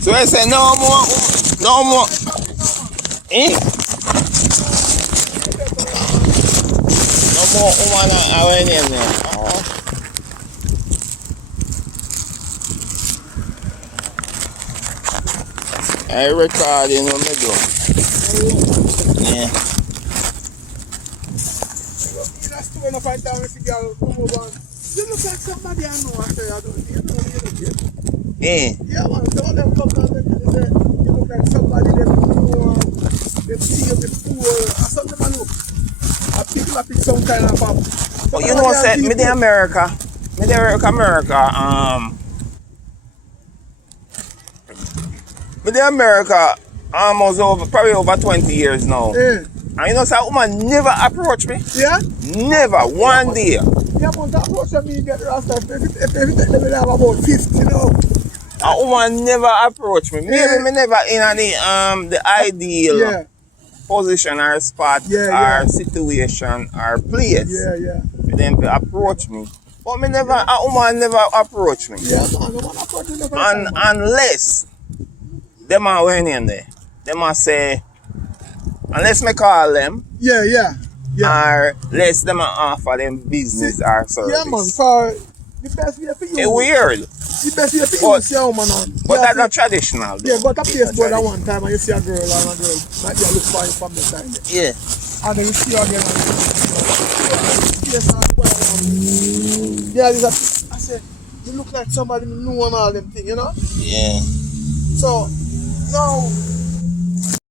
So I say no more. No more. Eh? No more woman or anything there. Oh. I record you know me do. Yeah. When I find time with the girl come over and you look like somebody I know. I say I don't you know Eh? yeah man, don't them come down and say you look like somebody that know they see you before or something man look. I pick some kind of pop. But you know say me in America. Me in America almost probably over 20 years now. Yeah. And you know say a woman never approach me. Yeah? Never. One day. Yeah, but that approach me you get rasta if they have about 50, you know. A woman never approach me. Maybe me never in the ideal position or spot or situation or place. Yeah. For them to approach me. But me never a woman never approach me. Yeah, man, no one approach me never. Unless them are went in there. Them are say unless me call them. Yeah. Or less them offer them business or service. Yeah, man, for the best way for you. It's weird. The best way for you is your woman on. But that's not traditional. Yeah, but a place board at one time and you see a girl and a girl might be a look for you from the time. Yeah. And then you see her again and yes, yeah, I said, you look like somebody who knew and all them things, you know? Yeah. So now